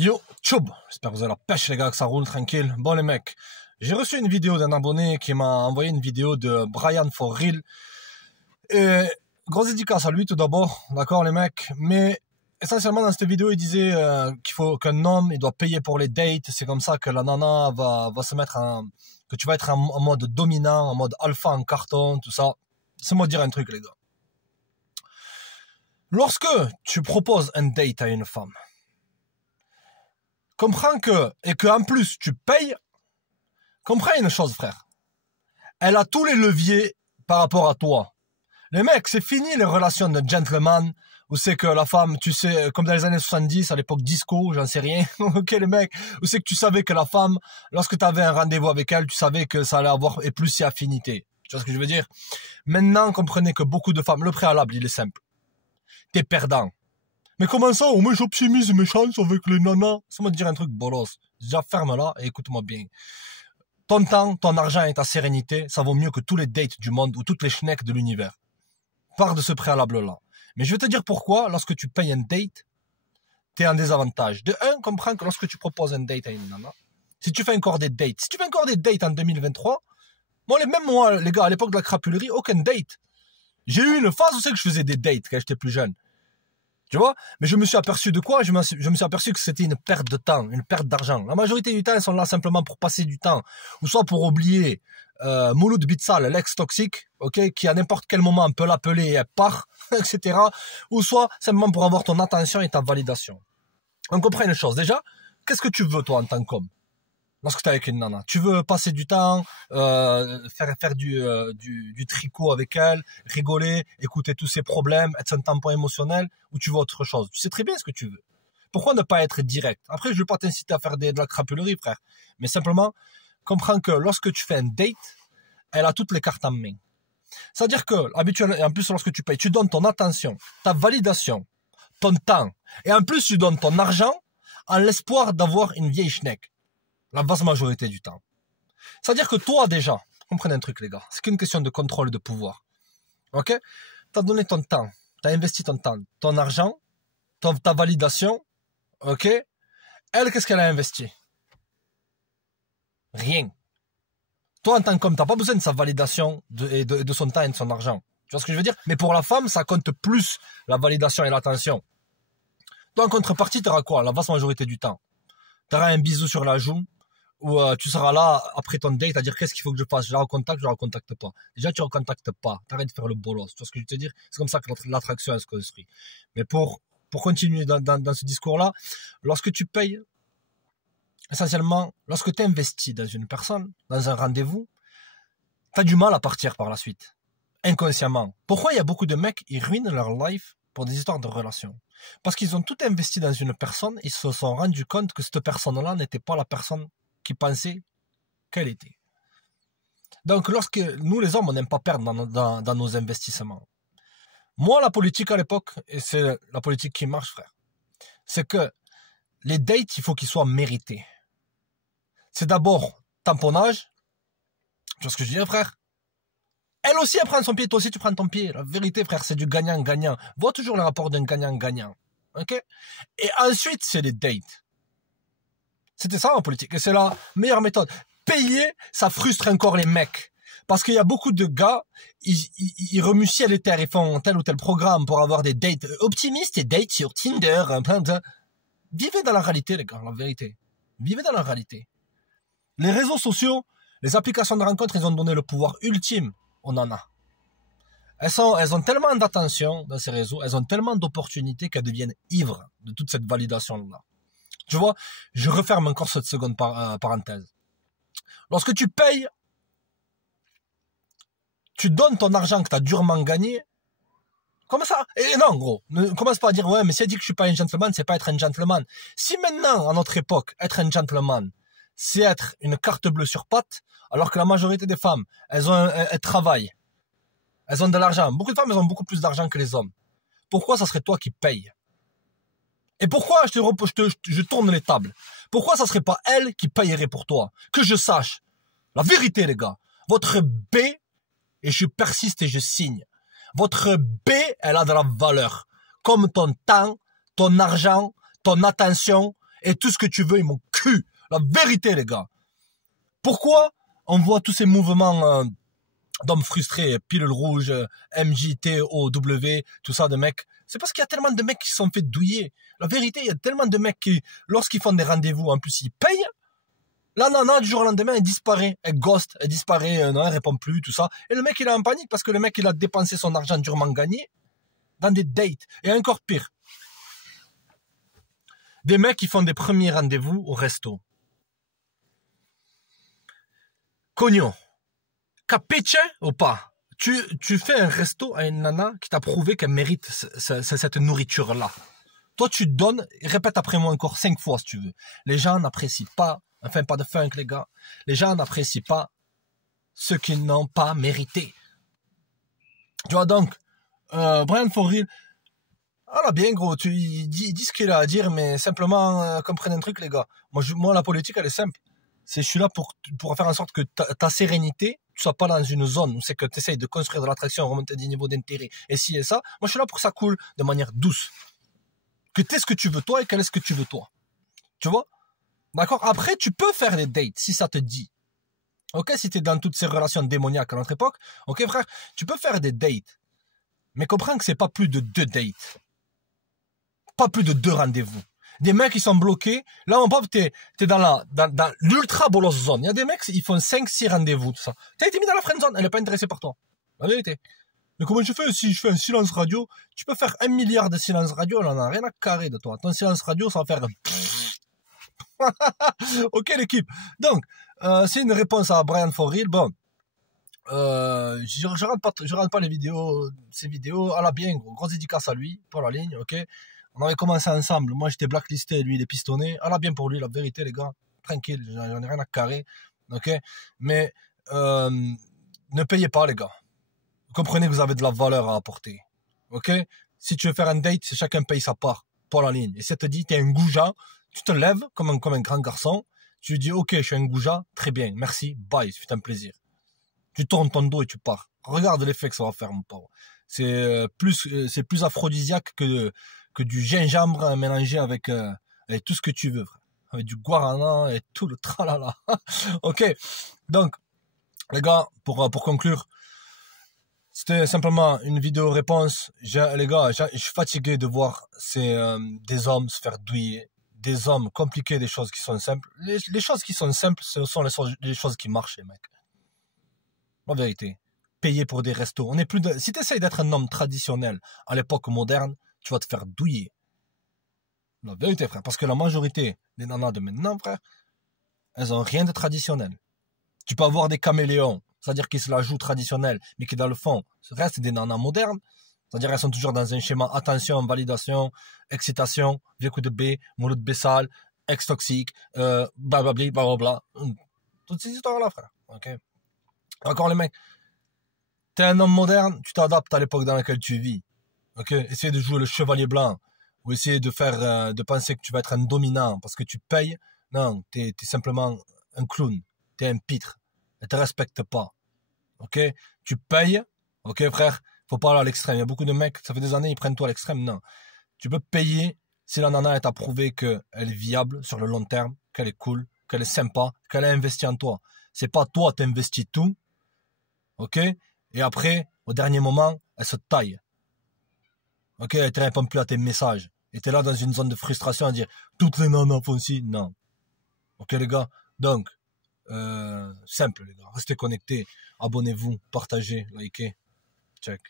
Yo, tchoub, j'espère que vous avez la pêche les gars, que ça roule tranquille. Bon les mecs, j'ai reçu une vidéo d'un abonné qui m'a envoyé une vidéo de Brian for Real. Et grosse dédicace à lui tout d'abord, d'accord les mecs. Mais essentiellement dans cette vidéo il disait qu'il faut qu'un homme il doit payer pour les dates. C'est comme ça que la nana va se mettre en... que tu vas être en mode dominant, en mode alpha en carton, tout ça. C'est moi dire un truc les gars. Lorsque tu proposes un date à une femme, comprends et que en plus tu payes, comprends une chose frère. Elle a tous les leviers par rapport à toi. Les mecs, c'est fini les relations de gentleman, où c'est que la femme, tu sais, comme dans les années 70, à l'époque disco, j'en sais rien, ok les mecs, où c'est que tu savais que la femme, lorsque tu avais un rendez-vous avec elle, tu savais que ça allait avoir et plus si affinité. Tu vois ce que je veux dire? Maintenant, comprenez que beaucoup de femmes, le préalable, il est simple. T'es perdant. Mais comment ça, au moins j'optimise mes chances avec les nanas? Ça me dire un truc bolos. Déjà ferme-la et écoute-moi bien. Ton temps, ton argent et ta sérénité, ça vaut mieux que tous les dates du monde ou toutes les schnecks de l'univers. Pars de ce préalable-là. Mais je vais te dire pourquoi, lorsque tu payes un date, t'es en désavantage. De un, comprends que lorsque tu proposes un date à une nana, si tu fais encore des dates, si tu fais encore des dates en 2023, même moi, les gars, à l'époque de la crapulerie, aucun date. J'ai eu une phase où c'est que je faisais des dates quand j'étais plus jeune. Tu vois? Mais je me suis aperçu de quoi? Je me suis aperçu que c'était une perte de temps, une perte d'argent. La majorité du temps, ils sont là simplement pour passer du temps. Ou soit pour oublier Mouloud Bitsal, l'ex toxique, ok, qui à n'importe quel moment peut l'appeler et elle part, etc. Ou soit simplement pour avoir ton attention et ta validation. On comprend une chose. Déjà, qu'est-ce que tu veux toi en tant qu'homme? Lorsque tu es avec une nana, tu veux passer du temps, faire du tricot avec elle, rigoler, écouter tous ses problèmes, être un tampon émotionnel, ou tu veux autre chose. Tu sais très bien ce que tu veux. Pourquoi ne pas être direct? Après, je ne vais pas t'inciter à faire de la crapulerie, frère. Mais simplement, comprends que lorsque tu fais un date, elle a toutes les cartes en main. C'est-à-dire que, habituellement, et en plus, lorsque tu payes, tu donnes ton attention, ta validation, ton temps, et en plus, tu donnes ton argent en l'espoir d'avoir une vieille schneck. La vaste majorité du temps. C'est-à-dire que toi, déjà, comprenez un truc, les gars, c'est qu'une question de contrôle et de pouvoir. Ok? T'as donné ton temps, t'as investi ton temps, ton argent, ta validation, ok? Elle, qu'est-ce qu'elle a investi? Rien. Toi, en tant qu'homme, t'as pas besoin de sa validation de son temps et de son argent. Tu vois ce que je veux dire? Mais pour la femme, ça compte plus la validation et l'attention. Toi, en contrepartie, t'auras quoi? La vaste majorité du temps. T'auras un bisou sur la joue, ou tu seras là après ton date à dire qu'est-ce qu'il faut que je fasse, je la recontacte, je la recontacte pas. Déjà tu ne recontactes pas, t'arrêtes de faire le bolos, tu vois ce que je veux te dire? C'est comme ça que l'attraction elle se construit. Mais pour continuer dans ce discours-là, lorsque tu payes, essentiellement, lorsque tu investis dans une personne, dans un rendez-vous, tu as du mal à partir par la suite, inconsciemment. Pourquoi il y a beaucoup de mecs, ils ruinent leur life pour des histoires de relations? Parce qu'ils ont tout investi dans une personne, ils se sont rendus compte que cette personne-là n'était pas la personne qui pensaient qu'elle était. Donc, lorsque nous, les hommes, on n'aime pas perdre dans nos investissements. Moi, la politique à l'époque, et c'est la politique qui marche, frère, c'est que les dates, il faut qu'ils soient mérités. C'est d'abord tamponnage. Tu vois ce que je dis, frère? Elle aussi, elle prend son pied, toi aussi, tu prends ton pied. La vérité, frère, c'est du gagnant-gagnant. Vois toujours le rapport d'un gagnant-gagnant. Ok? Et ensuite, c'est les dates. C'était ça en politique. Et c'est la meilleure méthode. Payer, ça frustre encore les mecs. Parce qu'il y a beaucoup de gars, ils remuent ciel et terre, ils font tel ou tel programme pour avoir des dates optimistes et dates sur Tinder. Vivez dans la réalité, les gars, la vérité. Vivez dans la réalité. Les réseaux sociaux, les applications de rencontres, ils ont donné le pouvoir ultime aux nanas. Elles ont tellement d'attention dans ces réseaux, elles ont tellement d'opportunités qu'elles deviennent ivres de toute cette validation-là. Tu vois, je referme encore cette seconde parenthèse. Lorsque tu payes, tu donnes ton argent que tu as durement gagné. Comme ça. Et non, gros, ne commence pas à dire, ouais, mais si elle dit que je suis pas un gentleman, c'est pas être un gentleman. Si maintenant, à notre époque, être un gentleman, c'est être une carte bleue sur patte, alors que la majorité des femmes, elles travaillent. Elles ont de l'argent. Beaucoup de femmes, elles ont beaucoup plus d'argent que les hommes. Pourquoi ça serait toi qui payes? Et pourquoi je tourne les tables? Pourquoi ça serait pas elle qui payerait pour toi? Que je sache. La vérité, les gars. Votre B, et je persiste et je signe. Votre B, elle a de la valeur. Comme ton temps, ton argent, ton attention Et tout ce que tu veux est mon cul. La vérité, les gars. Pourquoi on voit tous ces mouvements d'hommes frustrés, pilule rouge, MJTOW, tout ça de mecs? C'est parce qu'il y a tellement de mecs qui se sont fait douiller. La vérité, il y a tellement de mecs qui, lorsqu'ils font des rendez-vous, en plus ils payent. La nana, du jour au lendemain, elle disparaît. Elle ghost, elle disparaît, non, elle répond plus, tout ça. Et le mec, il est en panique parce que le mec, il a dépensé son argent durement gagné dans des dates. Et encore pire. Des mecs qui font des premiers rendez-vous au resto. Cognon. Capiche ou pas? Tu fais un resto à une nana qui t'a prouvé qu'elle mérite cette nourriture-là. Toi, tu donnes, répète après moi encore 5 fois si tu veux. Les gens n'apprécient pas, enfin pas de funk les gars, les gens n'apprécient pas ce qu'ils n'ont pas mérité. Tu vois donc, Brian For Real, ah là bien gros, tu dis ce qu'il a à dire, mais simplement comprenez un truc les gars. Moi la politique elle est simple. Je suis là pour faire en sorte que ta sérénité, tu sois pas dans une zone où c'est que tu essayes de construire de l'attraction, remonter des niveaux d'intérêt, et ci et ça. Moi je suis là pour que ça coule de manière douce. Que t'es ce que tu veux toi et quel est ce que tu veux toi. Tu vois? D'accord? Après, tu peux faire des dates si ça te dit. Ok? Si t'es dans toutes ces relations démoniaques à notre époque, ok frère, tu peux faire des dates. Mais comprends que c'est pas plus de 2 dates. Pas plus de 2 rendez-vous. Des mecs qui sont bloqués. Là, mon pauvre, t'es dans l'ultra bolos zone. Il y a des mecs, ils font 5-6 rendez-vous, tout ça. T'as été mis dans la friend zone, elle est pas intéressée par toi. La vérité. Mais comment je fais si je fais un silence radio? Tu peux faire 1 milliard de silence radio, elle en a rien à carrer de toi. Ton silence radio, ça va faire... Ok l'équipe. Donc, c'est une réponse à Brian For Real. Bon, je regarde pas les vidéos, ces vidéos. Ah là bien, grosse dédicace à lui, pour la ligne, ok. On avait commencé ensemble. Moi j'étais blacklisté, lui il est pistonné. Ah là bien pour lui, la vérité les gars. Tranquille, j'en ai rien à carrer, ok. Mais ne payez pas les gars. Vous comprenez que vous avez de la valeur à apporter. Ok? Si tu veux faire un date, c'est chacun paye sa part pour la ligne. Et si tu te dit, t'es un goujat, tu te lèves comme un grand garçon, tu lui dis, ok, je suis un goujat, très bien, merci, bye, c'est un plaisir. Tu tournes ton dos et tu pars. Regarde l'effet que ça va faire, mon pauvre. C'est plus aphrodisiaque que du gingembre mélangé avec tout ce que tu veux, frère. Avec du guarana et tout le tralala. Ok? Donc, les gars, pour conclure, c'était simplement une vidéo réponse. Les gars, je suis fatigué de voir des hommes se faire douiller. Des hommes compliquer des choses qui sont simples. Les choses qui sont simples, ce sont les choses qui marchent, les mecs. En vérité. Payer pour des restos. Si tu essayes d'être un homme traditionnel à l'époque moderne, tu vas te faire douiller. La vérité, frère. Parce que la majorité des nanas de maintenant, frère, elles ont rien de traditionnel. Tu peux avoir des caméléons. C'est-à-dire qu'ils se la jouent traditionnelle, mais qui dans le fond restent des nanas modernes. C'est-à-dire qu'elles sont toujours dans un schéma attention, validation, excitation, vieux coup de B, mouloud B sale, ex-toxique, blablabla, blablabla. Toutes ces histoires-là, frère. Ok. Encore les mecs. T'es un homme moderne, tu t'adaptes à l'époque dans laquelle tu vis. Ok. Essaye de jouer le chevalier blanc. Ou essayer de penser que tu vas être un dominant parce que tu payes. Non, t'es simplement un clown. T'es un pitre. Elle te respecte pas. Ok? Tu payes. Ok, frère? Faut pas aller à l'extrême. Il y a beaucoup de mecs, ça fait des années, ils prennent tout à l'extrême. Non. Tu peux payer si la nana, elle t'a prouvé qu'elle est viable sur le long terme, qu'elle est cool, qu'elle est sympa, qu'elle a investi en toi. C'est pas toi, t'investis tout. Ok? Et après, au dernier moment, elle se taille. Ok? Elle te répond plus à tes messages. Et t'es là dans une zone de frustration à dire, toutes les nanas font ci. Non. Ok, les gars? Donc, simple les gars, restez connectés, abonnez-vous, partagez, likez, check.